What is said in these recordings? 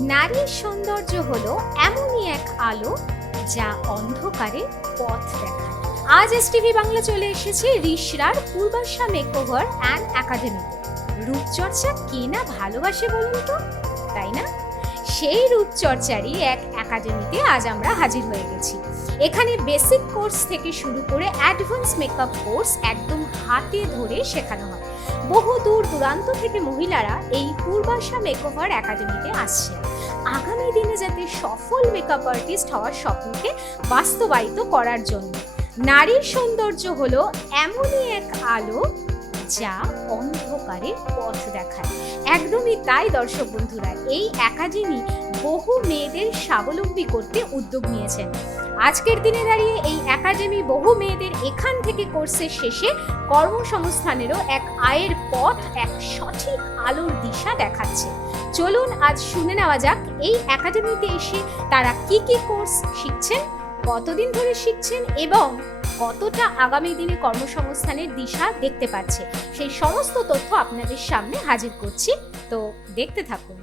নারীর সৌন্দর্য হলো এমনই এক আলো যা অন্ধকারে পথ দেখায়। আজ এস টিভি বাংলা চলে এসেছে রিশরার পূর্বাশা মেকওভার অ্যান্ড একাডেমি রূপচর্চা কে না ভালোবাসে বলুন তো? তাই না? সেই রূপচর্চারই এক একাডেমিতে আজ আমরা হাজির হয়ে গেছি। এখানে বেসিক কোর্স থেকে শুরু করে অ্যাডভান্স মেকআপ কোর্স একদম হাতে ধরে শেখানো হয়। বহু দূর দূরান্ত থেকে মহিলারা এই পূর্বাশা মেকওভার একাডেমিতে আসছে আগামী দিনে যাতে সফল মেকআপ আর্টিস্ট হওয়ার স্বপ্নকে বাস্তবায়িত করার জন্য। নারীর সৌন্দর্য হলো এমনই এক আলো যা অন্ধকারে পথ দেখায়। একদমই তাই দর্শক বন্ধুরা, এই একাডেমি বহু মেয়েদের স্বাবলম্বী করতে উদ্যোগ নিয়েছেন। আজকের দিনে দাঁড়িয়ে এই একাডেমি বহু মেয়েদের এখান থেকে কোর্সের শেষে কর্মসংস্থানেরও এক আয়ের পথ, এক সঠিক আলোর দিশা দেখাচ্ছে। চলুন আজ শুনে নেওয়া যাক, এই একাডেমিতে এসে তারা কি কি কোর্স শিখছেন কতদিন ধরে শিখছেন এবং কতটা আগামী দিনে কর্মসংস্থানের দিশা দেখতে পাচ্ছে, সেই সমস্ত তথ্য আপনাদের সামনে হাজির করছি। তো দেখতে থাকুন।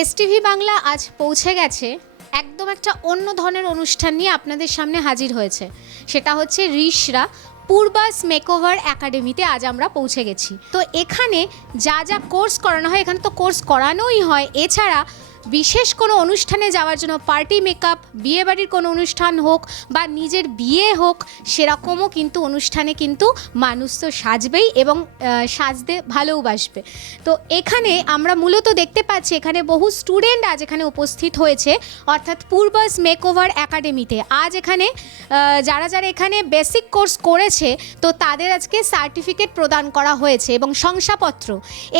এসটিভি বাংলা আজ পৌঁছে গেছে। একদম একটা অন্য ধরনের অনুষ্ঠান নিয়ে আপনাদের সামনে হাজির হয়েছে। সেটা হচ্ছে রিশরা, পূর্বাস মেকওভার একাডেমিতে আজ আমরা পৌঁছে গেছি। তো এখানে যা যা কোর্স করানো হয়, এখানে তো কোর্স করানোই হয়। এছাড়া বিশেষ কোনো অনুষ্ঠানে যাওয়ার জন্য পার্টি মেকআপ, বিয়েবাড়ির কোনো অনুষ্ঠান হোক বা নিজের বিয়ে হোক, সেরকমও কিন্তু অনুষ্ঠানে কিন্তু মানুষ তো সাজবেই এবং সাজতে ভালোবাসবে তো এখানে আমরা মূলত দেখতে পাচ্ছি এখানে বহু স্টুডেন্ট আজ এখানে উপস্থিত হয়েছে, অর্থাৎ পূর্বাস মেকওভার একাডেমিতে। আজ এখানে যারা যারা এখানে বেসিক কোর্স করেছে, তো তাদের আজকে সার্টিফিকেট প্রদান করা হয়েছে এবং শংসাপত্র।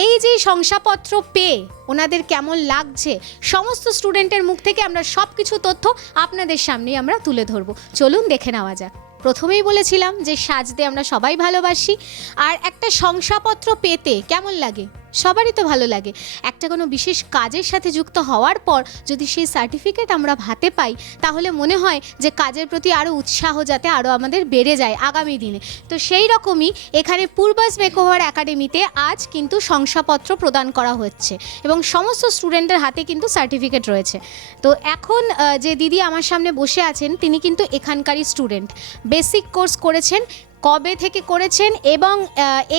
এই যে শংসাপত্র পেয়ে ওনাদের কেমন লাগছে? সমস্ত স্টুডেন্টের মুখ থেকে আমরা সব কিছু তথ্য আপনাদের সামনেই আমরা তুলে ধরবো। চলুন দেখে নেওয়া যাক। প্রথমেই বলেছিলাম যে সাজতে আমরা সবাই ভালোবাসি। আর একটা শংসাপত্র পেতে কেমন লাগে? সবারই তো ভালো লাগে। একটা কোনো বিশেষ কাজের সাথে যুক্ত হওয়ার পর যদি সেই সার্টিফিকেট আমরা হাতে পাই, তাহলে মনে হয় যে কাজের প্রতি আরও উৎসাহ যাতে আরও আমাদের বেড়ে যায় আগামী দিনে। তো সেই রকমই এখানে পূর্বাস মেকওভার একাডেমিতে আজ কিন্তু শংসাপত্র প্রদান করা হচ্ছে এবং সমস্ত স্টুডেন্টের হাতে কিন্তু সার্টিফিকেট রয়েছে। তো এখন যে দিদি আমার সামনে বসে আছেন, তিনি কিন্তু এখানকারই স্টুডেন্ট বেসিক কোর্স করেছেন কবে থেকে করেছেন এবং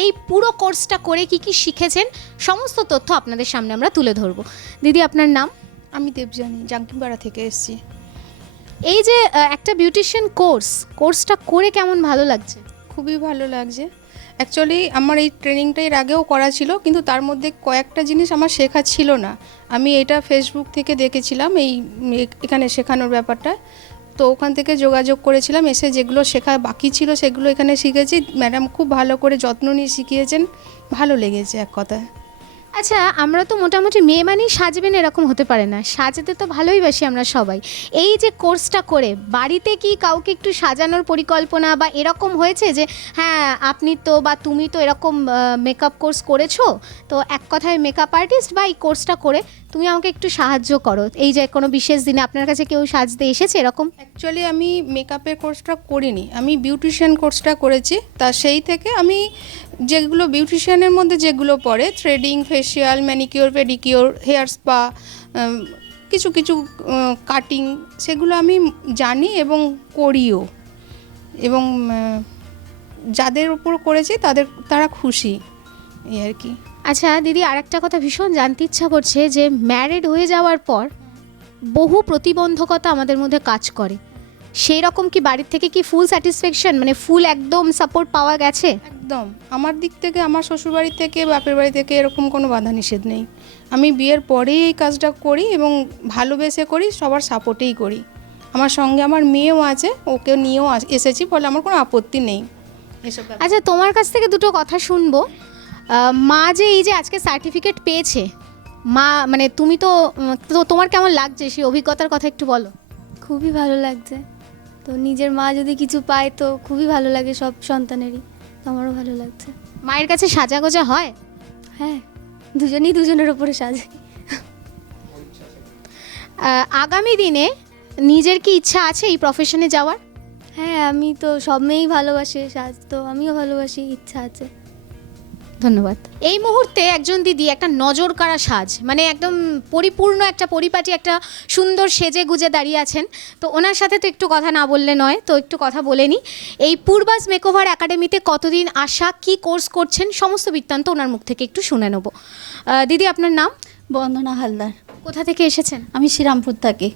এই পুরো কোর্সটা করে কি কি শিখেছেন সমস্ত তথ্য আপনাদের সামনে আমরা তুলে ধরবো। দিদি আপনার নাম? আমি দেবজানি জাঙ্কিপাড়া থেকে এসেছি। এই যে একটা বিউটিশিয়ান কোর্স কোর্সটা করে কেমন ভালো লাগছে? খুবই ভালো লাগছে। অ্যাকচুয়ালি আমার এই ট্রেনিংটা এর আগেও করা ছিল কিন্তু তার মধ্যে কয়েকটা জিনিস আমার শেখা ছিল না। আমি এটা ফেসবুক থেকে দেখেছিলাম এই এখানে শেখানোর ব্যাপারটা। তো ওখান থেকে যোগাযোগ করেছিলাম, এসে যেগুলো শেখা বাকি ছিল সেগুলো এখানে শিখেছি। ম্যাডাম খুব ভালো করে যত্ন নিয়ে শিখিয়েছেন, ভালো লেগেছে এক কথায়। আচ্ছা আমরা তো মোটামুটি মেয়ে মানেই সাজবেন এরকম হতে পারে না। সাজাতে তো ভালোই বাসি আমরা সবাই। এই যে কোর্সটা করে, বাড়িতে কি কাউকে একটু সাজানোর পরিকল্পনা বা এরকম হয়েছে যে হ্যাঁ আপনি তো বা তুমি তো এরকম মেকআপ কোর্স করেছ, তো এক কথায় মেকআপ আর্টিস্ট বা এই কোর্সটা করে তুমি আমাকে একটু সাহায্য করো। এই যে কোনো বিশেষ দিনে আপনার কাছে কেউ সাজতে এসেছে এরকম? অ্যাকচুয়ালি আমি মেকআপের কোর্সটা করিনি। আমি বিউটিশিয়ান কোর্সটা করেছি। তা সেই থেকে আমি যেগুলো বিউটিশিয়ানের মধ্যে যেগুলো পড়ে threading facial manicure pedicure hair spa কিছু কিছু কাটিং সেগুলো আমি জানি এবং করিও। এবং যাদের উপর করেছি তাদের, তারা খুশি, এই আর কি। আচ্ছা দিদি, আরেকটা কথা ভীষণ জানতে ইচ্ছা করছে যে ম্যারিড হয়ে যাওয়ার পর বহু প্রতিবন্ধকতা আমাদের মধ্যে কাজ করে। সেই রকম কি বাড়ির থেকে কি ফুল স্যাটিসফ্যাকশন মানে ফুল একদম সাপোর্ট পাওয়া গেছে? একদম। আমার দিক থেকে আমার শ্বশুরবাড়ি থেকে বাপের বাড়ি থেকে এরকম কোনো বাধা নিষেধ নেই। আমি বিয়ের পরেই এই কাজটা করি এবং ভালোবেসে করি সবার সাপোর্টেই করি। আমার সঙ্গে আমার মেয়েও আছে ওকে নিয়েও এসেছি ফলে আমার কোনো আপত্তি নেই। এসব আচ্ছা তোমার কাছ থেকে দুটো কথা শুনব। মা যে এই যে আজকে সার্টিফিকেট পেয়েছে মা মানে তুমি তো তোমার কেমন লাগছে সেই অভিজ্ঞতার কথা একটু বলো। খুবই ভালো লাগছে। তো নিজের মা যদি কিছু পায় তো খুবই ভালো লাগে সব সন্তানেরই। তো আমারও ভালো লাগছে। মায়ের কাছে সাজা গোজা হয়? হ্যাঁ দুজনেই দুজনের ওপরে সাজে। আগামী দিনে নিজের কি ইচ্ছা আছে এই প্রফেশনে যাওয়ার? হ্যাঁ আমি তো সব মেয়েই ভালোবাসে সাজ তো আমিও ভালোবাসি ইচ্ছা আছে। ধন্যবাদ। এই মুহূর্তে একজন দিদি একটা নজর কাড়া সাজ মানে একদম পরিপূর্ণ একটা পরিপাটি একটা সুন্দর সেজে গুজে দাঁড়িয়ে আছেন। তো ওনার সাথে তো একটু কথা না বললে নয় তো একটু কথা বলে নিই এই পূর্বাস মেকওভার একাডেমিতে কতদিন আসা কি কোর্স করছেন সমস্ত বৃত্তান্ত ওনার মুখ থেকে একটু শুনে নেব। দিদি আপনার নাম? বন্দনা হালদার। কোথা থেকে এসেছেন? আমি শ্রীরামপুর থাকি।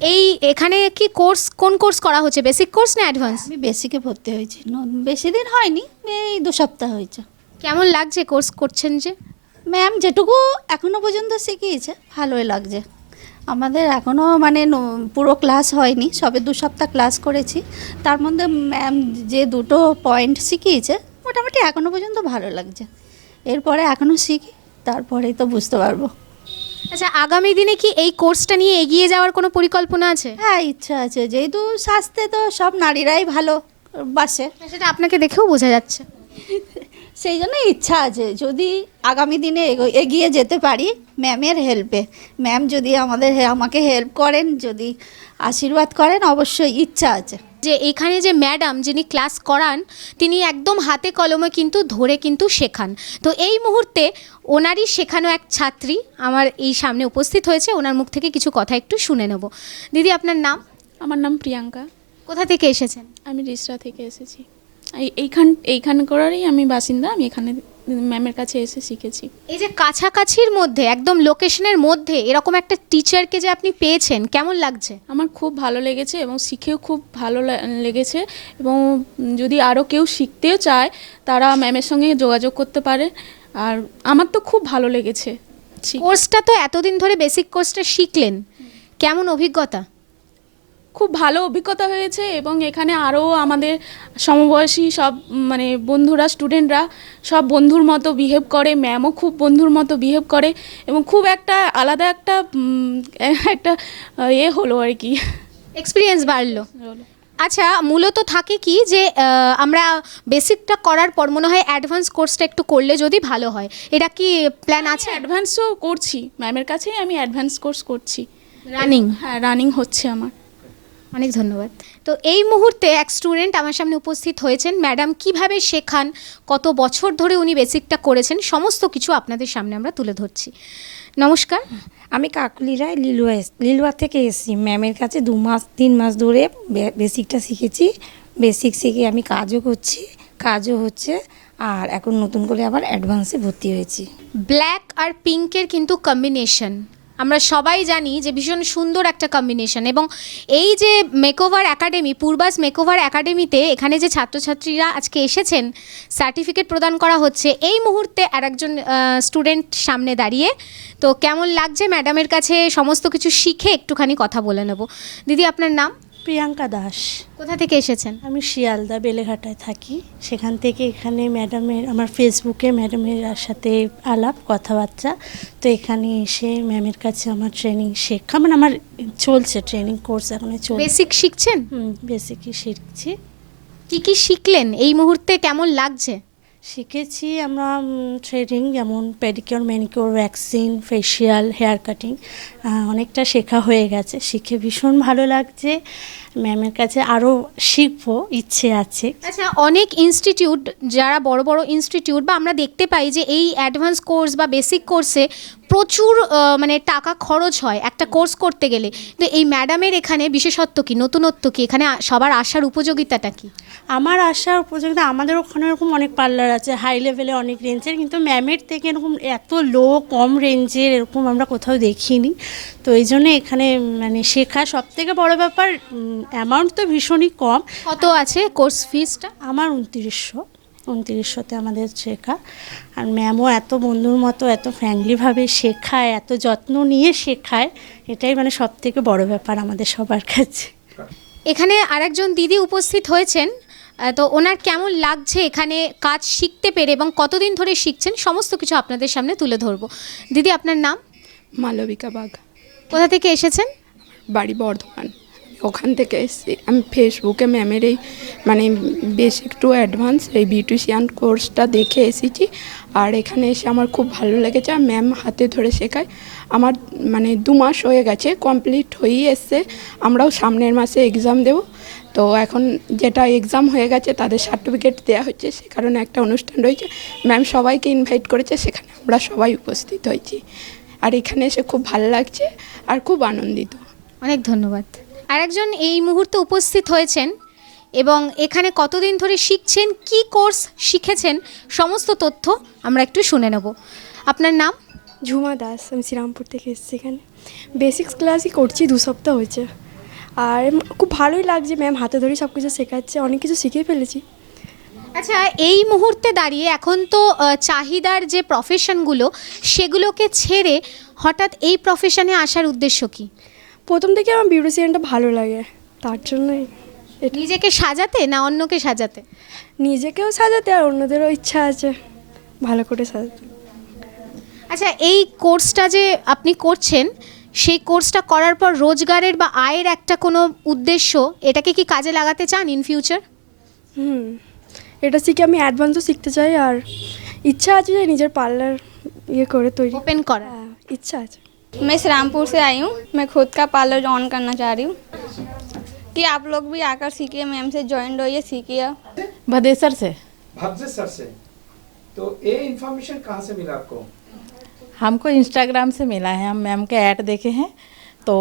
এই এখানে কি কোর্স কোন কোর্স করা হচ্ছে? বেসিক কোর্স না অ্যাডভান্স আমি বেসিকে ভর্তি হয়েছি। ন- বেশি দিন হয়নি এই দু সপ্তাহ হয়েছে। কেমন লাগছে কোর্স করছেন যে? ম্যাম যেটুকু এখনও পর্যন্ত শিখিয়েছে ভালোই লাগছে। আমাদের এখনও মানে ন- পুরো ক্লাস হয়নি সবে দু সপ্তাহ ক্লাস করেছি। তার মধ্যে ম্যাম যে দুটো পয়েন্ট শিখিয়েছে মোটামুটি এখনও পর্যন্ত ভালো লাগছে। এরপরে এখনও শিখি তারপরেই তো বুঝতে পারব। আচ্ছা আগামী দিনে কি এই কোর্সটা নিয়ে এগিয়ে যাওয়ার কোনো পরিকল্পনা আছে? হ্যাঁ ইচ্ছা আছে। যেহেতু স্বাস্থ্যে তো সব নারীরাই ভালো বাসে। সেটা আপনাকে দেখেও বোঝা যাচ্ছে। সেই জন্য ইচ্ছা আছে। যদি আগামী দিনে এগো- এগিয়ে যেতে পারি ম্যামের হেল্পে। ম্যাম যদি আমাদের আমাকে হেল্প করেন যদি আশীর্বাদ করেন অবশ্যই ইচ্ছা আছে। যে এখানে যে ম্যাডাম যিনি ক্লাস করান তিনি একদম হাতে কলমে কিন্তু ধরে কিন্তু শেখান। তো এই মুহূর্তে ওনারই শেখানো এক ছাত্রী আমার এই সামনে উপস্থিত হয়েছে ওনার মুখ থেকে কিছু কথা একটু শুনে নেব। দিদি আপনার নাম? আমার নাম প্রিয়াঙ্কা। কোথা থেকে এসেছেন? আমি রিসরা থেকে এসেছি। এই- এইখান এইখানকারই আমি বাসিন্দা আমি এখানে ম্যামের কাছে এসে শিখেছি। এই যে কাছাকাছির মধ্যে একদম লোকেশনের মধ্যে এরকম একটা টিচারকে যে আপনি পেয়েছেন কেমন লাগছে? আমার খুব ভালো লেগেছে এবং শিখেও খুব ভালো লেগেছে এবং যদি আরও কেউ শিখতেও চায় তারা ম্যামের সঙ্গে যোগাযোগ করতে পারে। আর আমার তো খুব ভালো লেগেছে। কোর্সটা তো এতদিন ধরে বেসিক কোর্সটা শিখলেন। কেমন অভিজ্ঞতা? খুব ভালো অভিজ্ঞতা হয়েছে এবং এখানে আরও আমাদের সমবয়সী সব মানে বন্ধুরা স্টুডেন্টরা সব বন্ধুর মতো বিহেভ করে ম্যামও খুব বন্ধুর মতো বিহেভ করে এবং খুব একটা আলাদা একটা একটা এ হলো আর কি। এক্সপিরিয়েন্স বাড়লো। আচ্ছা মূলত থাকে কি যে আমরা বেসিকটা করার পর মনে হয় অ্যাডভান্স কোর্সটা একটু করলে যদি ভালো হয়। এটা কি প্ল্যান আছে? অ্যাডভান্সও করছি। ম্যামের কাছেই আমি অ্যাডভান্স কোর্স করছি। রানিং হ্যাঁ রানিং হচ্ছে আমার। অনেক ধন্যবাদ। তো এই মুহূর্তে এক স্টুডেন্ট আমার সামনে উপস্থিত হয়েছেন। ম্যাডাম কীভাবে শেখান? কত বছর ধরে উনি বেসিকটা করেছেন? সমস্ত কিছু আপনাদের সামনে আমরা তুলে ধরছি। নমস্কার। আমি কাকুলি রায় লিলুয়া লিলুয়া থেকে এসেছি। ম্যামের কাছে দু মাস তিন মাস ধরে বেসিকটা শিখেছি। বেসিক শিখে আমি কাজও করছি কাজও হচ্ছে। আর এখন নতুন করে আবার অ্যাডভান্সে ভর্তি হয়েছি। ব্ল্যাক আর পিঙ্কের কিন্তু কম্বিনেশন আমরা সবাই জানি যে ভীষণ সুন্দর একটা কম্বিনেশন এবং এই যে মেকওভার একাডেমি পূর্বাস মেকওভার একাডেমিতে এখানে যে ছাত্রছাত্রীরা আজকে এসেছেন সার্টিফিকেট প্রদান করা হচ্ছে, এই মুহূর্তে আর একজন স্টুডেন্ট সামনে দাঁড়িয়ে। তো কেমন লাগছে ম্যাডামের কাছে? সমস্ত কিছু শিখে একটুখানি কথা বলে নেব। দিদি, আপনার নাম? প্রিয়াঙ্কা দাস। কোথা থেকে এসেছেন? আমি শিয়ালদা বেলেঘাটায় থাকি। সেখান থেকে এখানে ম্যাডামের আমার ফেসবুকে ম্যাডামের সাথে আলাপ কথাবার্তা। তো এখানে এসে ম্যামের কাছে আমার ট্রেনিং শেখা। মানে আমার চলছে ট্রেনিং কোর্স এখনও চলছে। বেসিক শিখছেন? হুম বেসিকই শিখছি। কি কি শিখলেন? এই মুহূর্তে কেমন লাগছে? শিখেছি আমরা থ্রেডিং যেমন pedicure manicure waxing facial hair cutting অনেকটা শেখা হয়ে গেছে। শিখে ভীষণ ভালো লাগছে। ম্যামের কাছে আরও শিখব, ইচ্ছে আছে। আচ্ছা অনেক ইনস্টিটিউট যারা বড় বড় ইনস্টিটিউট বা আমরা দেখতে পাই যে এই অ্যাডভান্স কোর্স বা বেসিক কোর্সে প্রচুর মানে টাকা খরচ হয় একটা কোর্স করতে গেলে। তো এই ম্যাডামের এখানে বিশেষত্ব কি? নতুনত্ব কি? এখানে সবার আসার উপযোগিতাটা কি? আমার আসার উপযোগিতা আমাদের ওখানে এরকম অনেক পার্লার আছে হাই লেভেলে অনেক রেঞ্জের কিন্তু ম্যামের থেকে এরকম এত লো কম রেঞ্জের এরকম আমরা কোথাও দেখিনি। তো এই জন্য এখানে মানে শেখা সব থেকে বড় ব্যাপার অ্যামাউন্ট তো ভীষণই কম। কত আছে কোর্স ফিসটা আমার উনত্রিশশো। উনত্রিশশোতে আমাদের শেখা। আর ম্যামও এত বন্ধুর মতো এত ফ্র্যাঙ্কলিভাবে শেখায় এত যত্ন নিয়ে শেখায় এটাই মানে সব থেকে বড় ব্যাপার আমাদের সবার কাছে। এখানে আরেকজন দিদি উপস্থিত হয়েছেন। তো ওনার কেমন লাগছে এখানে কাজ শিখতে পেরে এবং কতদিন ধরে শিখছেন সমস্ত কিছু আপনাদের সামনে তুলে ধরবো। দিদি আপনার নাম? মালবিকা বাগ। কোথা থেকে এসেছেন? বাড়ি বর্ধমান। ওখান থেকে এসেছি। আমি ফেসবুকে ম্যামের এই মানে বেসিক টু অ্যাডভান্স এই বিউটিশিয়ান কোর্সটা দেখে এসেছি। আর এখানে এসে আমার খুব ভালো লেগেছে। আর ম্যাম হাতে ধরে শেখায়। আমার মানে দু মাস হয়ে গেছে কমপ্লিট হয়েই এসছে। আমরাও সামনের মাসে এক্সাম দেব। তো এখন যেটা এক্সাম হয়ে গেছে, তাদের সার্টিফিকেট দেওয়া হচ্ছে। সে কারণে একটা অনুষ্ঠান রয়েছে। ম্যাম সবাইকে ইনভাইট করেছে। সেখানে আমরা সবাই উপস্থিত হয়েছি। আর এখানে এসে খুব ভালো লাগছে। আর খুব আনন্দিত। অনেক ধন্যবাদ। আরেকজন এই মুহূর্তে উপস্থিত হয়েছেন এবং এখানে কতদিন ধরে শিখছেন কি কোর্স শিখেছেন সমস্ত তথ্য আমরা একটু শুনে নেব। আপনার নাম? ঝুমা দাস আমি শ্রীরামপুর থেকে এসেছি এখানে। বেসিক্স ক্লাসই করছি দু সপ্তাহ হয়েছে। আর খুব ভালোই লাগছে ম্যাম হাতে ধরেই সব কিছু শেখাচ্ছে অনেক কিছু শিখে ফেলেছি। আচ্ছা এই মুহূর্তে দাঁড়িয়ে এখন তো চাহিদার যে প্রফেশনগুলো সেগুলোকে ছেড়ে হঠাৎ এই প্রফেশনে আসার উদ্দেশ্য কি? প্রথম থেকে আমার বিউটিশিয়ানটা ভালো লাগে তার জন্যই নিজেকে সাজাতে না অন্যকে সাজাতে? নিজেকেও সাজাতে আর অন্যদেরও ইচ্ছা আছে ভালো করে সাজাতে। আচ্ছা এই কোর্সটা যে আপনি করছেন সেই কোর্সটা করার পর রোজগারের বা আয়ের একটা কোনো উদ্দেশ্য এটাকে কি কাজে লাগাতে চান ইন ফিউচার হুম এটা শিখে আমি অ্যাডভান্সও শিখতে চাই আর ইচ্ছা আছে যে নিজের পার্লার ইয়ে করে তৈরি। ওপেন করা হ্যাঁ ইচ্ছা আছে। मैं श्रामपुर से आई हूँ मैं खुद का पार्लर ऑन करना चाह रही हूँ कि आप लोग भी आकर सीखिए मैम से ज्वाइन होइए सीखिए भदेसर से भद्रेसर से तो ये इन्फॉर्मेशन कहाँ से मिला आपको हमको इंस्टाग्राम से मिला है हम मैम के ऐड देखे हैं तो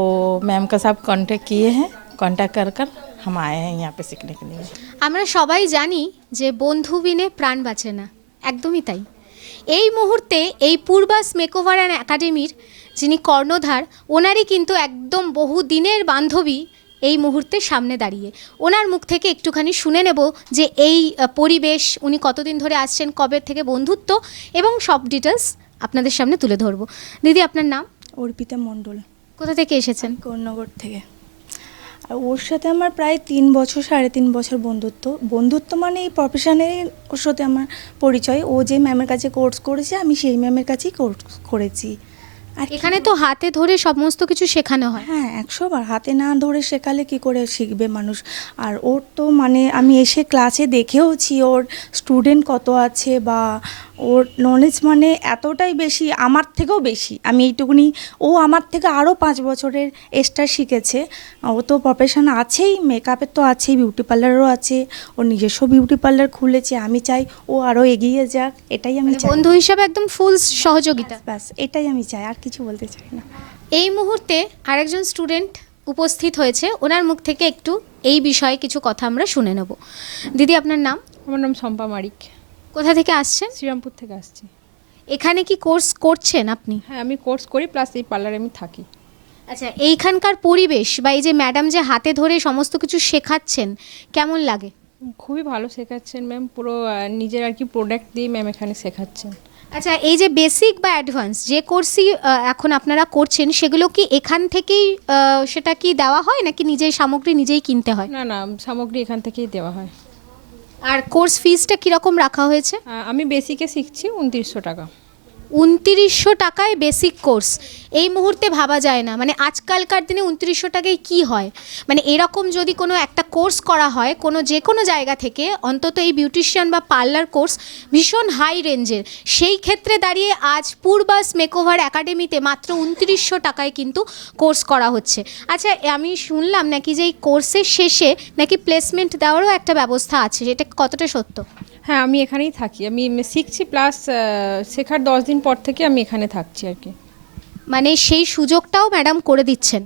मैम का साथ कांटेक्ट किए हैं कांटेक्ट कर कर हम आए हैं यहाँ पे सीखने के लिए আমরা সবাই জানি যে বন্ধু বিনে প্রাণ বাঁচে না একদমই তাই এই মুহূর্তে এই পূর্বাস মেকওভার অ্যান্ড একাডেমির যিনি কর্ণধার ওনারই কিন্তু একদম বহু দিনের বান্ধবী এই মুহূর্তে সামনে দাঁড়িয়ে। ওনার মুখ থেকে একটুখানি শুনে নেব যে এই পরিবেশ উনি কতদিন ধরে আসছেন কবে থেকে বন্ধুত্ব এবং সব ডিটেলস আপনাদের সামনে তুলে ধরবো। দিদি আপনার নাম? অর্পিতা মণ্ডল। কোথা থেকে এসেছেন? কর্ণগর থেকে। আর ওর সাথে আমার প্রায় তিন বছর সাড়ে তিন বছর বন্ধুত্ব। বন্ধুত্ব মানে এই প্রফেশনে ওর সাথে আমার পরিচয়। ও যে ম্যামের কাছে কোর্স করেছে আমি সেই ম্যামের কাছেই কোর্স করেছি। আর এখানে তো হাতে ধরে সমস্ত কিছু শেখানো হয়। হ্যাঁ একশো বার হাতে না ধরে শেখালে কি করে শিখবে মানুষ? আর ওর তো মানে আমি এসে ক্লাসে দেখেওছি ওর স্টুডেন্ট কত আছে বা ওর নলেজ মানে এতটাই বেশি আমার থেকেও বেশি। আমি এইটুকুনি ও আমার থেকে আরও পাঁচ বছরের এক্সট্রা শিখেছে। ও তো প্রফেশন আছেই মেকআপের তো আছেই বিউটি পার্লারও আছে ওর নিজস্ব বিউটি পার্লার খুলেছে। আমি চাই ও আরও এগিয়ে যাক এটাই আমি চাই। বন্ধু হিসাবে একদম ফুল সহযোগিতা। ব্যাস এটাই আমি চাই। আর কিছু বলতে চাই না। এই মুহূর্তে আরেকজন স্টুডেন্ট উপস্থিত হয়েছে। ওনার মুখ থেকে একটু এই বিষয়ে কিছু কথা আমরা শুনে নেব। দিদি আপনার নাম? আমার নাম শম্পা মারিক। কোথা থেকে আসছেন? শ্রীরামপুর থেকে আসছি। এখানে কি কোর্স করছেন আপনি? হ্যাঁ আমি কোর্স করি প্লাস এই পার্লারে আমি থাকি। আচ্ছা এইখানকার পরিবেশ বা এই যে ম্যাডাম যে হাতে ধরে সমস্ত কিছু শেখাচ্ছেন কেমন লাগে? খুবই ভালো শেখাচ্ছেন ম্যাম পুরো নিজের আর কি প্রোডাক্ট দিয়ে ম্যাম এখানে শেখাচ্ছেন। আচ্ছা এই যে বেসিক বা অ্যাডভান্স যে কোর্সই এখন আপনারা করছেন সেগুলো কি এখান থেকেই সেটা কি দেওয়া হয় নাকি নিজেই সামগ্রী নিজেই কিনতে হয়? না না সামগ্রী এখান থেকেই দেওয়া হয়। আর কোর্স ফিজটা কীরকম রাখা হয়েছে? আমি বেসিকে শিখছি উনত্রিশশো টাকা। উনতিরিশশো টাকায় বেসিক কোর্স এই মুহূর্তে ভাবা যায় না। মানে আজকালকার দিনে উনত্রিশশো টাকায় কি হয়? মানে এরকম যদি কোনো একটা কোর্স করা হয়, কোনো যে কোনো জায়গা থেকে, অন্তত এই বিউটিশিয়ান বা পার্লার কোর্স ভীষণ হাই রেঞ্জের সেই ক্ষেত্রে দাঁড়িয়ে আজ পূর্বাস মেকওভার একাডেমিতে মাত্র উনত্রিশশো টাকায় কিন্তু কোর্স করা হচ্ছে। আচ্ছা আমি শুনলাম নাকি যে এই কোর্সের শেষে নাকি প্লেসমেন্ট দেওয়ারও একটা ব্যবস্থা আছে এটা কতটা সত্য? হ্যাঁ আমি এখানেই থাকি। আমি শিখছি প্লাস শেখার দশ দিন পর থেকে আমি এখানে থাকছি আর কি। মানে সেই সুযোগটাও ম্যাডাম করে দিচ্ছেন।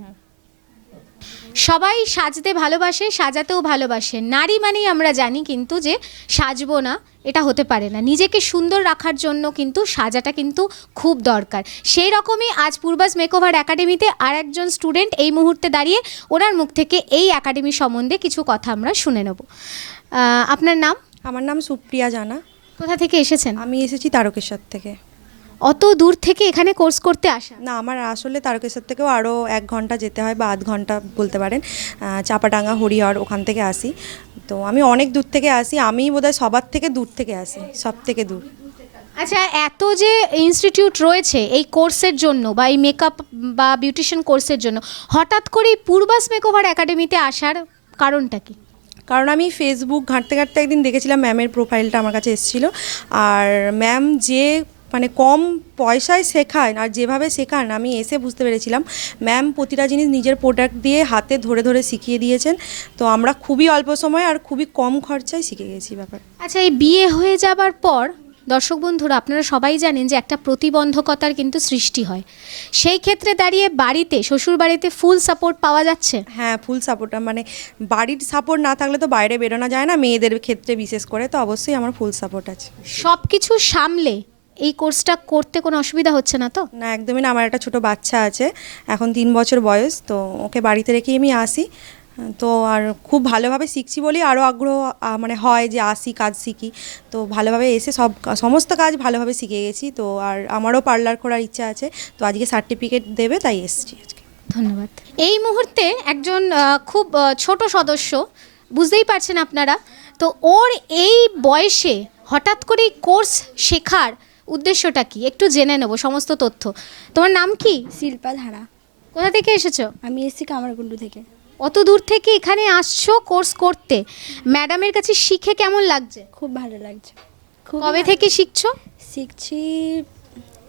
সবাই সাজতে ভালোবাসে সাজাতেও ভালোবাসে। নারী মানেই আমরা জানি কিন্তু যে সাজবো না এটা হতে পারে না। নিজেকে সুন্দর রাখার জন্য কিন্তু সাজাটা কিন্তু খুব দরকার। সেই রকমই আজ পূর্বাস মেকওভার একাডেমিতে আর একজন স্টুডেন্ট এই মুহূর্তে দাঁড়িয়ে ওনার মুখ থেকে এই একাডেমি সম্বন্ধে কিছু কথা আমরা শুনে নেব। আপনার নাম? আমার নাম সুপ্রিয়া জানা। কোথা থেকে এসেছেন? আমি এসেছি তারকেশ্বর থেকে। অত দূর থেকে এখানে কোর্স করতে আসা? না আমার আসলে তারকেশ্বর থেকেও আরও এক ঘণ্টা যেতে হয় বা আধ ঘণ্টা বলতে পারেন। চাপাডাঙ্গা হরিহর ওখান থেকে আসি। তো আমি অনেক দূর থেকে আসি। আমি বোধহয় সবার থেকে দূর থেকে আসি সব থেকে দূর। আচ্ছা এত যে ইনস্টিটিউট রয়েছে এই কোর্সের জন্য বা এই মেকআপ বা বিউটিশিয়ান কোর্সের জন্য হঠাৎ করে পূর্বাস মেকওভার একাডেমিতে আসার কারণটা কি? কারণ আমি ফেসবুক ঘাঁটতে ঘাঁটতে একদিন দেখেছিলাম ম্যামের প্রোফাইলটা আমার কাছে এসেছিল। আর ম্যাম যে মানে কম পয়সায় শেখান আর যেভাবে শেখান, আমি এসে বুঝতে পেরেছিলাম। ম্যাম প্রতিটা জিনিস নিজের প্রোডাক্ট দিয়ে হাতে ধরে ধরে শিখিয়ে দিয়েছেন। তো আমরা খুবই অল্প সময় আর খুবই কম খরচায় শিখে গেছি ব্যাপার। আচ্ছা এই বিয়ে হয়ে যাবার পর দর্শক বন্ধুরা আপনারা সবাই জানেন যে একটা প্রতিবন্ধকতার কিন্তু সৃষ্টি হয়। সেই ক্ষেত্রে দাঁড়িয়ে বাড়িতে শ্বশুর বাড়িতে ফুল সাপোর্ট পাওয়া যাচ্ছে? হ্যাঁ ফুল সাপোর্ট মানে বাড়ির সাপোর্ট না থাকলে তো বাইরে বেরোনো যায় না মেয়েদের ক্ষেত্রে বিশেষ করে তো অবশ্যই আমার ফুল সাপোর্ট আছে। সব কিছু সামলে এই কোর্সটা করতে কোনো অসুবিধা হচ্ছে না তো? না একদমই না আমার একটা ছোট বাচ্চা আছে এখন তিন বছর বয়স তো ওকে বাড়িতে রেখেই আমি আসি। তো আর খুব ভালোভাবে শিখছি বলেই আরও আগ্রহ মানে হয় যে আসি কাজ শিখি। তো ভালোভাবে এসে সব সমস্ত কাজ ভালোভাবে শিখে গেছি। তো আর আমারও পার্লার করার ইচ্ছা আছে। তো আজকে সার্টিফিকেট দেবে তাই এসছি আজকে। ধন্যবাদ। এই মুহূর্তে একজন খুব ছোট সদস্য বুঝতেই পারছেন আপনারা তো ওর এই বয়সে হঠাৎ করে এই কোর্স শেখার উদ্দেশ্যটা কি? একটু জেনে নেব সমস্ত তথ্য। তোমার নাম কি? শিল্পা ধারা। কোথা থেকে এসেছ? আমি এসেছি কামারকুণ্ডু থেকে। অত দূর থেকে এখানে আসছো কোর্স করতে। ম্যাডামের কাছে শিখে কেমন লাগছে? খুব ভালো লাগছে। খুব কবে থেকে শিখছো? শিখছি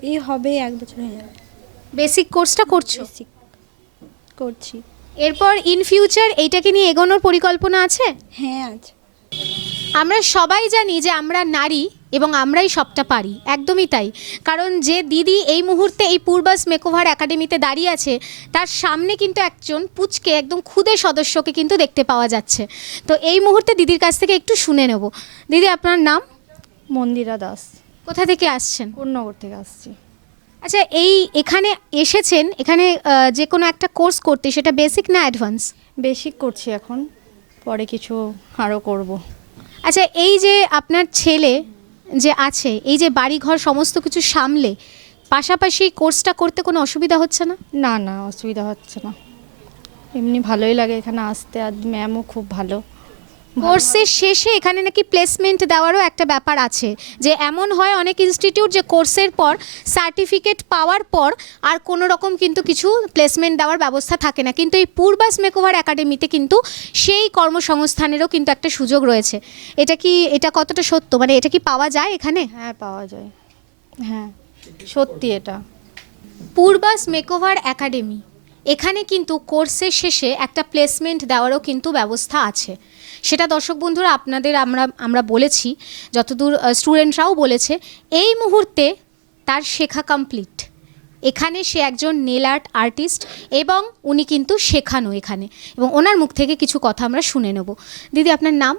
এই হবে এক বছর হয়ে যাবে বেসিক কোর্সটা করছ? বেসিক করছি। এরপর ইন ফিউচার এইটাকে নিয়ে এগোনোর পরিকল্পনা আছে? হ্যাঁ আছে। আমরা সবাই জানি যে আমরা নারী এবং আমরাই সবটা পারি। একদমই তাই। কারণ যে দিদি এই মুহূর্তে এই পূর্বাস মেকোভার একাডেমিতে দাঁড়িয়ে আছে তার সামনে কিন্তু একজন পুচকে একদম খুদে সদস্যকে কিন্তু দেখতে পাওয়া যাচ্ছে। তো এই মুহূর্তে দিদির কাছ থেকে একটু শুনে নেব। দিদি আপনার নাম? মন্দিরা দাস। কোথা থেকে আসছেন? পূর্ণগর থেকে আসছি। আচ্ছা এই এখানে এসেছেন এখানে যে কোনো একটা কোর্স করতে সেটা বেসিক না অ্যাডভান্স? বেসিক করছি এখন পরে কিছু আরও করব। আচ্ছা এই যে আপনার ছেলে যে আছে, এই যে বাড়িঘর সমস্ত কিছু সামলে, পাশাপাশি কোর্সটা করতে কোনো অসুবিধা হচ্ছে না? না না, অসুবিধা হচ্ছে না। এমনি ভালোই লাগে এখানে আসতে, আর ম্যামও খুব ভালো। কোর্সের শেষে এখানে নাকি প্লেসমেন্ট দেওয়ারও একটা ব্যাপার আছে যে এমন হয় অনেক ইনস্টিটিউট যে কোর্সের পর সার্টিফিকেট পাওয়ার পর আর কোনো রকম কিন্তু কিছু প্লেসমেন্ট দেওয়ার ব্যবস্থা থাকে না। কিন্তু এই পূর্বাস মেকওভার একাডেমিতে কিন্তু সেই কর্মসংস্থানেরও কিন্তু একটা সুযোগ রয়েছে। এটা কি এটা কতটা সত্য? মানে এটা কি পাওয়া যায় এখানে? হ্যাঁ পাওয়া যায়। হ্যাঁ সত্যি এটা। পূর্বাস মেকওভার একাডেমি এখানে কিন্তু কোর্সের শেষে একটা প্লেসমেন্ট দেওয়ারও কিন্তু ব্যবস্থা আছে। সেটা দর্শক বন্ধুরা আপনাদের আমরা আমরা বলেছি, যতদূর স্টুডেন্টরাও বলেছে, এই মুহূর্তে তার শেখা কমপ্লিট এখানে সে একজন নেল আর্ট আর্টিস্ট এবং উনি কিন্তু শেখানো এখানে। এবং ওনার মুখ থেকে কিছু কথা আমরা শুনে নেব। দিদি, আপনার নাম?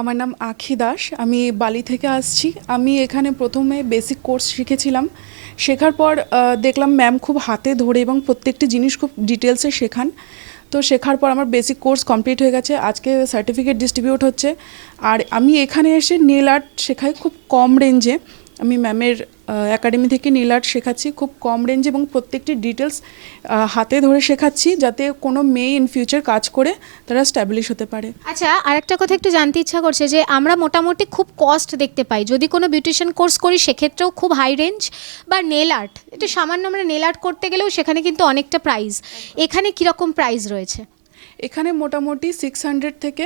আমার নাম আখি দাস। আমি বালি থেকে আসছি। আমি এখানে প্রথমে বেসিক কোর্স শিখেছিলাম। শেখার পর দেখলাম ম্যাম খুব হাতে ধরে এবং প্রত্যেকটি জিনিস খুব ডিটেলসে শেখান। তো শেখার পর আমার বেসিক কোর্স কমপ্লিট হয়ে গেছে। আজকে সার্টিফিকেট ডিস্ট্রিবিউট হচ্ছে। আর আমি এখানে এসে নেল আর্ট শেখাই খুব কম রেঞ্জে আমি ম্যামের একাডেমি থেকে নীল আর্ট শেখাচ্ছি খুব কম রেঞ্জে এবং প্রত্যেকটি ডিটেলস হাতে ধরে শেখাচ্ছি যাতে কোনো মেয়ে ইন ফিউচার কাজ করে তারা স্ট্যাবলিশ হতে পারে। আচ্ছা আর একটা কথা একটু জানতে ইচ্ছা করছে যে আমরা মোটামুটি খুব কস্ট দেখতে পাই। যদি কোনো বিউটিশিয়ান কোর্স করি সেক্ষেত্রেও খুব হাই রেঞ্জ বা নেল আর্ট একটু সামান্য আমরা নেল আর্ট করতে গেলেও সেখানে কিন্তু অনেকটা প্রাইস এখানে কীরকম প্রাইস রয়েছে? এখানে মোটামুটি সিক্স হান্ড্রেড থেকে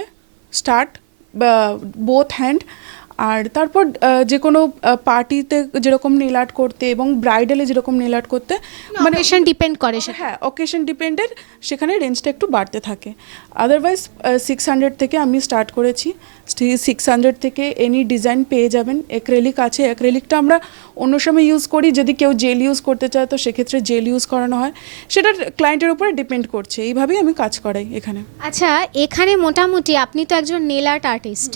স্টার্ট বোথ হ্যান্ড আর তারপর যে কোনো পার্টিতে যেরকম নীল আর্ট করতে এবং ব্রাইডালে যেরকম নীল আর্ট করতে মানে ডিপেন্ড করে হ্যাঁ অকেশন ডিপেন্ডের সেখানে রেঞ্জটা একটু বাড়তে থাকে। আদারওয়াইজ সিক্স হান্ড্রেড থেকে আমি স্টার্ট করেছি। সিক্স হান্ড্রেড থেকে এনি ডিজাইন পেয়ে যাবেন। অ্যাক্রেলিক আছে। অ্যাক্রেলিকটা আমরা অন্য সময় ইউজ করি। যদি কেউ জেল ইউজ করতে চায় তো সেক্ষেত্রে জেল ইউজ করানো হয়। সেটা ক্লায়েন্টের উপরে ডিপেন্ড করছে। এইভাবেই আমি কাজ করাই এখানে। আচ্ছা এখানে মোটামুটি আপনি তো একজন নেল আর্ট আর্টিস্ট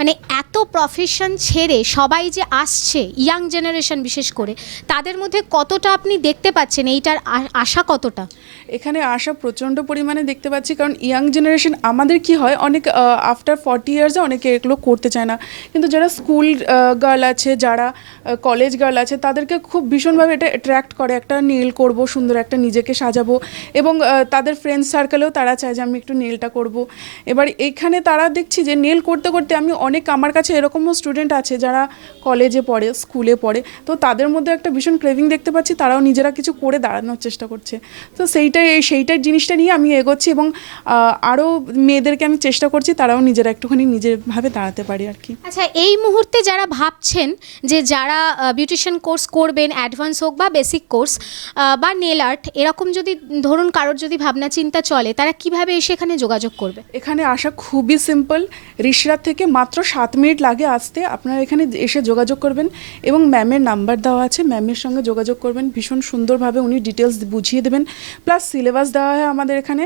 মানে এত প্রফেশন ছেড়ে সবাই যে আসছে ইয়াং জেনারেশন বিশেষ করে, তাদের মধ্যে কতটা আপনি দেখতে পাচ্ছেন? এইটার আশা কতটা? এখানে আশা প্রচণ্ড পরিমাণে দেখতে পাচ্ছি, কারণ ইয়াং জেনারেশন আমাদের কি হয়, অনেক আফটার ফর্টি ইয়ার্সে অনেকে এগুলো করতে চায় না। কিন্তু যারা স্কুল গার্ল আছে, যারা কলেজ গার্ল আছে, তাদেরকে খুব ভীষণভাবে এটা অ্যাট্রাক্ট করে। একটা নেল করব, সুন্দর একটা নিজেকে সাজাবো এবং তাদের ফ্রেন্ড সার্কেলেও তারা চায় যে আমি একটু নেলটা করব। এবার এখানে তারা দেখছি যে নেল করতে করতে আমি অনেক আমার কাছে এরকমও স্টুডেন্ট আছে যারা কলেজে পড়ে স্কুলে পড়ে। তো তাদের মধ্যে একটা ভীষণ ক্রেভিং দেখতে পাচ্ছি তারাও নিজেরা কিছু করে দাঁড়ানোর চেষ্টা করছে। তো সেইটাই সেইটার জিনিসটা নিয়ে আমি এগোচ্ছি এবং আরও মেয়েদেরকে আমি চেষ্টা করছি তারাও নিজেরা একটুখানি নিজেরভাবে দাঁড়াতে পারি আর কি। আচ্ছা এই মুহূর্তে যারা ভাবছেন যে যারা বিউটিশিয়ান কোর্স করবেন অ্যাডভান্স হোক বা বেসিক কোর্স বা নেল আর্ট এরকম যদি ধরুন কারোর যদি ভাবনা চিন্তা চলে তারা কীভাবে এসে এখানে যোগাযোগ করবে? এখানে আসা খুবই সিম্পল ঋষরাত থেকে মাত্র সাত মিনিট লাগে আসতে। আপনারা এখানে এসে যোগাযোগ করবেন এবং ম্যামের নাম্বার দেওয়া আছে। ম্যামের সঙ্গে যোগাযোগ করবেন। ভীষণ সুন্দরভাবে উনি ডিটেলস বুঝিয়ে দেবেন। প্লাস সিলেবাস দেওয়া হয় আমাদের এখানে।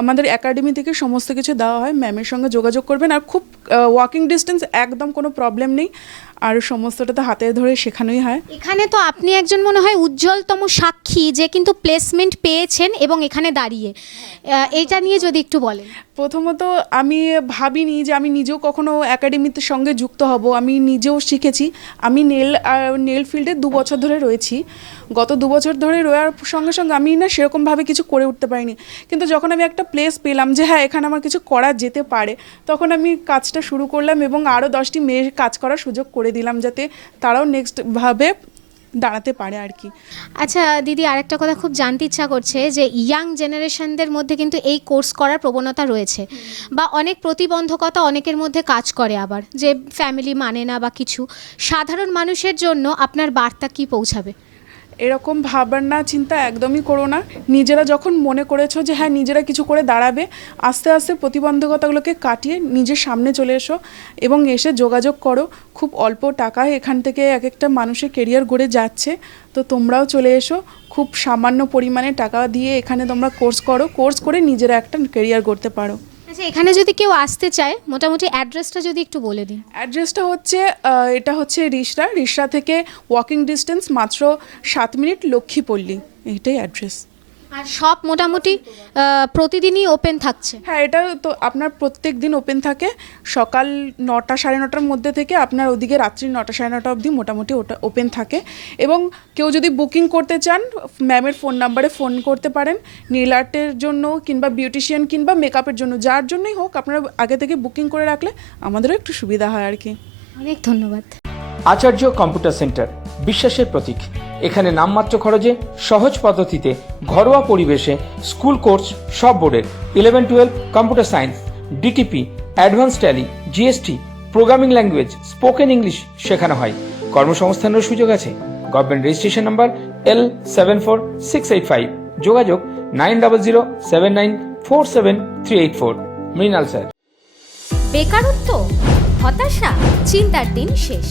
আমাদের একাডেমি থেকে সমস্ত কিছু দেওয়া হয়। ম্যামের সঙ্গে যোগাযোগ করবেন। আর খুব ওয়াকিং ডিস্টেন্স একদম কোনো প্রবলেম নেই। আর সমস্তটা তো হাতে ধরে শেখানোই হয়। এখানে তো আপনি একজন মনে হয় উজ্জ্বলতম সাক্ষী যে কিন্তু প্লেসমেন্ট পেয়েছেন এবং এখানে দাঁড়িয়ে। এইটা নিয়ে যদি একটু বলেন। প্রথমত আমি ভাবিনি যে আমি নিজেও কখনো একাডেমিতে সঙ্গে যুক্ত হব। আমি নিজেও শিখেছি। আমি নেল নেল ফিল্ডে দু বছর ধরে রয়েছি। গত দু বছর ধরে রোয়ার সঙ্গে সঙ্গে আমি না সেরকমভাবে কিছু করে উঠতে পারিনি। কিন্তু যখন আমি একটা প্লেস পেলাম যে হ্যাঁ এখানে আমার কিছু করা যেতে পারে, তখন আমি কাজটা শুরু করলাম এবং আরও দশটি মেয়ের কাজ করার সুযোগ করে দিলাম যাতে তারাও নেক্সটভাবে দাঁড়াতে পারে আর কি। আচ্ছা দিদি, আরেকটা কথা খুব জানতে ইচ্ছা করছে যে ইয়াং জেনারেশনদের মধ্যে কিন্তু এই কোর্স করার প্রবণতা রয়েছে। বা অনেক প্রতিবন্ধকতা অনেকের মধ্যে কাজ করে আবার, যে ফ্যামিলি মানে না বা কিছু। সাধারণ মানুষের জন্য আপনার বার্তা কি পৌঁছাবে? এরকম ভাবার না, চিন্তা একদমই করো না। নিজেরা যখন মনে করেছ যে হ্যাঁ নিজেরা কিছু করে দাঁড়াবে, আস্তে আস্তে প্রতিবন্ধকতাগুলোকে কাটিয়ে নিজের সামনে চলে এসো এবং এসে যোগাযোগ করো। খুব অল্প টাকায় এখান থেকে এক একটা মানুষের কেরিয়ার গড়ে যাচ্ছে। তো তোমরাও চলে এসো। খুব সামান্য পরিমাণে টাকা দিয়ে এখানে তোমরা কোর্স করো। কোর্স করে নিজেরা একটা কেরিয়ার গড়তে পারো। আচ্ছা এখানে যদি কেউ আসতে চায়, মোটামুটি অ্যাড্রেসটা যদি একটু বলে দিন। অ্যাড্রেসটা হচ্ছে এটা হচ্ছে রিসরা। রিসরা থেকে ওয়াকিং ডিস্টেন্স মাত্র সাত মিনিট লক্ষ্মীপল্লী। এইটাই অ্যাড্রেস আর সব মোটামুটি প্রতিদিনই ওপেন থাকছে। হ্যাঁ এটা তো আপনার প্রত্যেক দিন ওপেন থাকে। সকাল নটা সাড়ে নটার মধ্যে থেকে আপনার ওদিকে রাত্রি নটা সাড়ে নটা অবধি মোটামুটি ওটা ওপেন থাকে। এবং কেউ যদি বুকিং করতে চান ম্যামের ফোন নাম্বারে ফোন করতে পারেন। নীল আর্টের জন্য কিংবা বিউটিশিয়ান কিংবা মেকআপের জন্য যার জন্যই হোক আপনারা আগে থেকে বুকিং করে রাখলে আমাদেরও একটু সুবিধা হয় আর কি। অনেক ধন্যবাদ। আচার্য কম্পিউটার সেন্টার বিশ্বাসের প্রতীক। এখানে নামমাত্র খরচে, সহজ পদ্ধতিতে, ঘরোয়া পরিবেশে, স্কুল কোর্স, সব বোর্ডের eleven twelve computer science DTP advance Tally GST programming language spoken English শেখানো হয়। কর্মসংস্থানেরও সুযোগ আছে। Government registration number L seven four six eight five যোগাযোগ nine double zero seven nine four seven three eight four Mrinal sir. বেকারত্ব? হতাশা, চিন্তার দিন শেষ।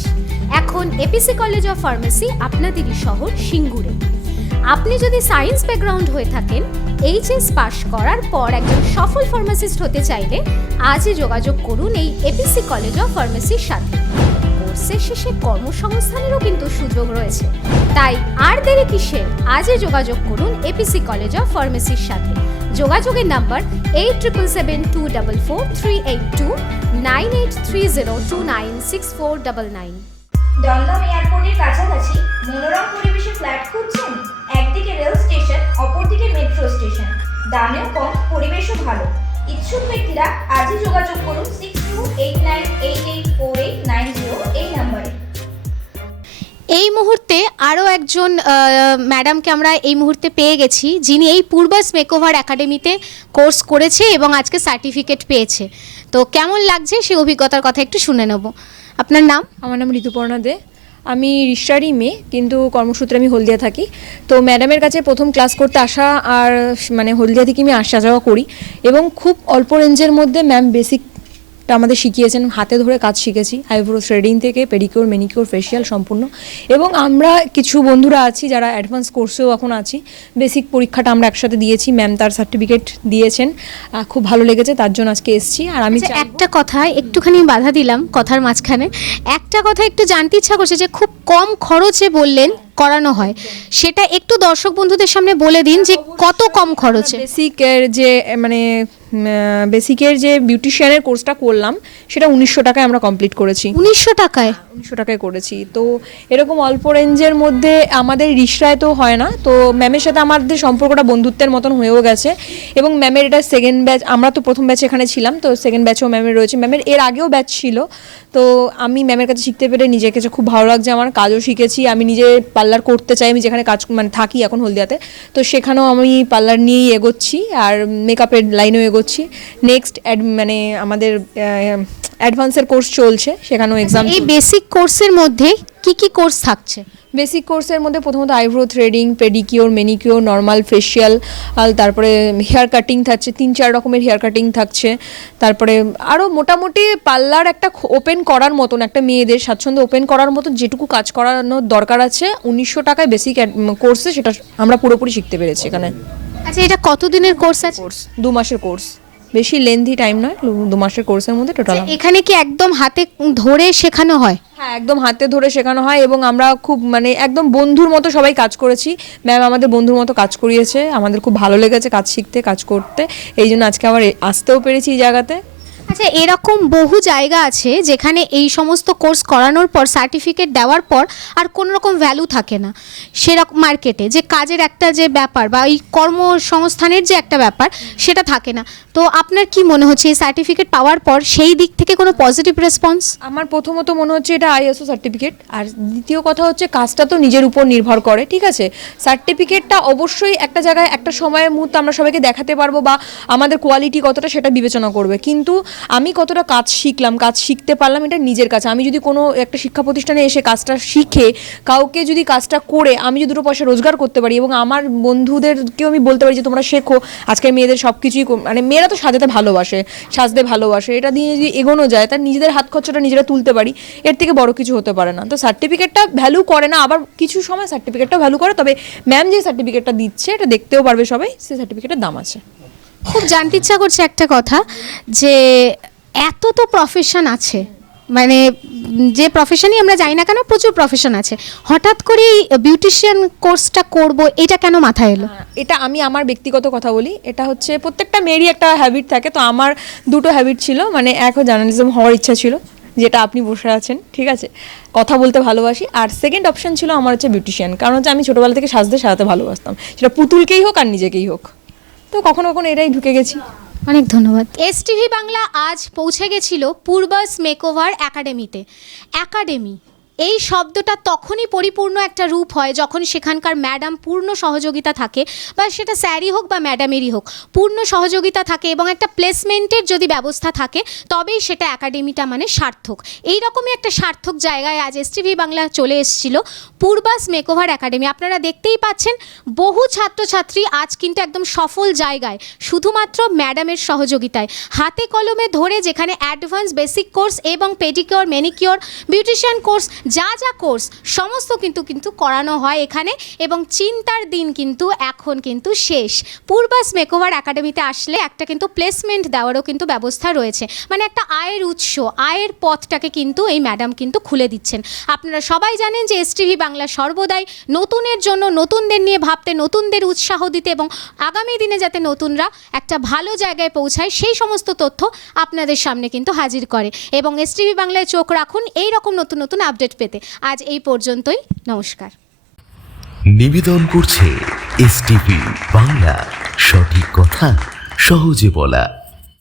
এখন এপিসি কলেজ অফ ফার্মেসি আপনাদেরই শহর সিঙ্গুরে। আপনি যদি সায়েন্স ব্যাকগ্রাউন্ড হয়ে থাকেন এইচএস পাশ করার পর একজন সফল ফার্মাসিস্ট হতে চাইলে, আজই যোগাযোগ করুন এই এপিসি কলেজ অফ ফার্মেসির সাথে। কোর্সের শেষে কর্মসংস্থানেরও কিন্তু সুযোগ রয়েছে। তাই আর দেরি কিসের আজই যোগাযোগ করুন এপিসি কলেজ অফ ফার্মেসির সাথে। যোগাযোগের number eight triple seven two double four three eight two, nine eight three zero two nine six four double nine. Dumdum এয়ারপোর্টের কাছাকাছি মনোরম পরিবেশে ফ্ল্যাট খুঁজছেন একদিকে রেল স্টেশন, অপরদিকে মেট্রো স্টেশন। দামেও কম, পরিবেশও ভালো। ইচ্ছুক ব্যক্তিরা আজই যোগাযোগ করুন six two eight nine eight eight four eight nine zero এই নাম্বারে। এই মুহূর্তে আরও একজন ম্যাডামকে আমরা এই মুহূর্তে পেয়ে গেছি যিনি এই পূর্বাস মেকওভার একাডেমিতে কোর্স করেছে এবং আজকে সার্টিফিকেট পেয়েছে। তো কেমন লাগছে সেই অভিজ্ঞতার কথা একটু শুনে নেব। আপনার নাম? আমার নাম ঋতুপর্ণা দে। আমি রিষ্টারই মেয়ে কিন্তু কর্মসূত্রে আমি হলদিয়া থাকি। তো ম্যাডামের কাছে প্রথম ক্লাস করতে আসা আর মানে হলদিয়া থেকে আমি আসা যাওয়া করি। এবং খুব অল্প রেঞ্জের মধ্যে ম্যাম বেসিকটা আমাদের শিখিয়েছেন হাতে ধরে কাজ শিখেছি আইব্রো থ্রেডিং থেকে পেডিকিওর মেনিকিওর ফেসিয়াল সম্পূর্ণ। এবং আমরা কিছু বন্ধুরা আছি যারা অ্যাডভান্স কোর্সেও এখন আছি। বেসিক পরীক্ষাটা আমরা একসাথে দিয়েছি ম্যাম তার সার্টিফিকেট দিয়েছেন। খুব ভালো লেগেছে তার জন্য আজকে এসেছি। আর আমি আচ্ছা, একটা কথা একটুখানি বাধা দিলাম কথার মাঝখানে। একটা কথা একটু জানতে ইচ্ছা করছে যে খুব কম খরচে বললেন করানো হয়। সেটা একটু দর্শক বন্ধুদের সামনে বলে দিন যে কত কম খরচে? বেসিকের যে মানে বেসিকের যে বিউটিশিয়ানের কোর্সটা করলাম সেটা উনিশশো টাকায় আমরা কমপ্লিট করেছি। উনিশশো টাকায়? উনিশশো টাকায় করেছি। তো এরকম অল্প রেঞ্জের মধ্যে আমাদের রিসরায় তো হয় না তো ম্যামের সাথে আমাদের সম্পর্কটা বন্ধুত্বের মতন হয়েও গেছে। এবং ম্যামের এটা সেকেন্ড ব্যাচ আমরা তো প্রথম ব্যাচে এখানে ছিলাম তো সেকেন্ড ব্যাচেও ম্যামের রয়েছে। ম্যামের এর আগেও ব্যাচ ছিল তো আমি ম্যামের কাছে শিখতে পেরে নিজেকে যে খুব ভালো লাগছে আমার কাজও শিখেছি। আমি নিজে পার্লার করতে চাই আমি যেখানে কাজ মানে থাকি এখন হলদিয়াতে তো সেখানেও আমি পার্লার নিয়েই এগোচ্ছি। আর মেকআপের লাইনেও এগোচ্ছি নেক্সট মানে আমাদের অ্যাডভান্সের কোর্স চলছে সেখানেও এক্সাম এই বেসিক কোর্সের মধ্যে কি কি কোর্স থাকছে? বেসিক কোর্সের মধ্যে প্রথমত eyebrow threading pedicure manicure normal facial আর তারপরে হেয়ার কাটিং থাকছে তিন চার রকমের হেয়ার কাটিং থাকছে। তারপরে আরও মোটামুটি পার্লার একটা ওপেন করার মতন একটা মেয়েদের স্বাচ্ছন্দ্য ওপেন করার মতন যেটুকু কাজ করানোর দরকার আছে উনিশশো টাকায় বেসিক কোর্সে সেটা আমরা পুরোপুরি শিখতে পেরেছি এখানে। আচ্ছা এটা কতদিনের কোর্স আছে? কোর্স দু মাসের কোর্স বেশি লেন্থি টাইম নয় দু মাসের কোর্সের মধ্যে টোটাল এখানে কি একদম হাতে ধরে শেখানো হয়? হ্যাঁ একদম হাতে ধরে শেখানো হয় এবং আমরা খুব মানে একদম বন্ধুর মতো সবাই কাজ করেছি। ম্যাম আমাদের বন্ধুর মতো কাজ করিয়েছে। আমাদের খুব ভালো লেগেছে কাজ শিখতে কাজ করতে। এই জন্য আজকে আবার আসতেও পেরেছি এই জায়গাতে। আচ্ছা এরকম বহু জায়গা আছে যেখানে এই সমস্ত কোর্স করানোর পর সার্টিফিকেট দেওয়ার পর আর কোনো রকম ভ্যালু থাকে না। সেরকম মার্কেটে যে কাজের একটা যে ব্যাপার বা এই কর্মসংস্থানের যে একটা ব্যাপার, সেটা থাকে না। তো আপনার কি মনে হচ্ছে এই সার্টিফিকেট পাওয়ার পর সেই দিক থেকে কোনো পজিটিভ রেসপন্স আমার প্রথমত মনে হচ্ছে এটা আইএসও সার্টিফিকেট আর দ্বিতীয় কথা হচ্ছে কাজটা তো নিজের উপর নির্ভর করে, ঠিক আছে? সার্টিফিকেটটা অবশ্যই একটা জায়গায়, একটা সময়ের মুহূর্তে আমরা সবাইকে দেখাতে পারব বা আমাদের কোয়ালিটি কতটা সেটা বিবেচনা করবে। কিন্তু আমি কতটা কাজ শিখলাম, কাজ শিখতে পারলাম, এটা নিজের কাছে আমি যদি কোনো একটা শিক্ষা প্রতিষ্ঠানে এসে কাজটা শিখে, কাউকে যদি কাজটা করে আমি যদি দুটো পয়সা রোজগার করতে পারি এবং আমার বন্ধুদেরকেও আমি বলতে পারি যে, তোমরা শেখো আজকের মেয়েদের সব কিছুই মানে মেয়েরা তো সাজাতে ভালোবাসে, সাজতে ভালোবাসে, এটা দিয়ে যদি এগোনো যায়, তার নিজেদের হাত খরচাটা নিজেরা তুলতে পারি, এর থেকে বড় কিছু হতে পারে না। তো সার্টিফিকেটটা ভ্যালু করে না, আবার কিছু সময় সার্টিফিকেটটা ভ্যালু করে, তবে ম্যাম যে সার্টিফিকেটটা দিচ্ছে, এটা দেখতেও পারবে সবাই সেই সার্টিফিকেটের দাম আছে। খুব জানতে ইচ্ছা করছে একটা কথা, যে এত তো প্রফেশন আছে। মানে যে প্রফেশনই আমরা যাই না কেন, প্রচুর প্রফেশন আছে। হঠাৎ করে এই বিউটিশিয়ান কোর্সটা করব, এটা কেন মাথায় এলো? এটা আমি আমার ব্যক্তিগত কথা বলি। এটা হচ্ছে প্রত্যেকটা মেয়েরই একটা হ্যাবিট থাকে। তো আমার দুটো হ্যাবিট ছিল মানে এক জার্নালিজম হওয়ার ইচ্ছা ছিল, যেটা আপনি বসে আছেন, ঠিক আছে? কথা বলতে ভালোবাসি। আর সেকেন্ড অপশন ছিল আমার হচ্ছে বিউটিশিয়ান কারণ হচ্ছে আমি ছোটোবেলা থেকে সাজতে সাজাতে ভালোবাসতাম। সেটা পুতুলকেই হোক আর নিজেকেই হোক। তো কখনো কখনো এটাই ঢুকে গেছি। অনেক ধন্যবাদ। এস টিভি বাংলা আজ পৌঁছে গেছিল পূর্বাস মেকওভার একাডেমিতে। একাডেমি এই শব্দটা তখনই পরিপূর্ণ একটা রূপ হয় যখন সেখানকার ম্যাডাম পূর্ণ সহযোগিতা থাকে বা সেটা স্যারই হোক বা ম্যাডামেরই হোক। পূর্ণ সহযোগিতা থাকে এবং একটা প্লেসমেন্টের যদি ব্যবস্থা থাকে, তবেই সেটা একাডেমিটা মানে সার্থক। এই রকমই একটা সার্থক জায়গায় আজ এস টিভি বাংলা চলে এসেছিল, পূর্বাস মেকওভার একাডেমি। আপনারা দেখতেই পাচ্ছেন, বহু ছাত্রছাত্রী আজ কিন্তু একদম সফল জায়গায়, শুধুমাত্র ম্যাডামের সহযোগিতায়। হাতে কলমে ধরে যেখানে অ্যাডভান্স বেসিক কোর্স এবং পেডিকিওর ম্যানিকিওর বিউটিশিয়ান কোর্স যা যা কোর্স সমস্ত কিন্তু কিন্তু করানো হয় এখানে এবং চিন্তার দিন কিন্তু এখন কিন্তু শেষ। পূর্বাস মেকওভার একাডেমিতে আসলে একটা কিন্তু প্লেসমেন্ট দেওয়ারও কিন্তু ব্যবস্থা রয়েছে। মানে একটা আয়ের উৎস, আয়ের পথটাকে কিন্তু এই ম্যাডাম কিন্তু খুলে দিচ্ছেন। আপনারা সবাই জানেন যে এস টিভি বাংলা সর্বদাই নতুনের জন্য নতুনদের নিয়ে ভাবতে, নতুনদের উৎসাহ দিতে এবং আগামী দিনে যাতে নতুনরা একটা ভালো জায়গায় পৌঁছায়, সেই সমস্ত তথ্য আপনাদের সামনে কিন্তু হাজির করে। এবং এস টিভি বাংলায় চোখ রাখুন এই রকম নতুন নতুন আপডেট পেতে। আজ এই পর্যন্তই। নমস্কার। নিবেদন করছে এস বাংলা। সঠিক কথা সহজে বলা।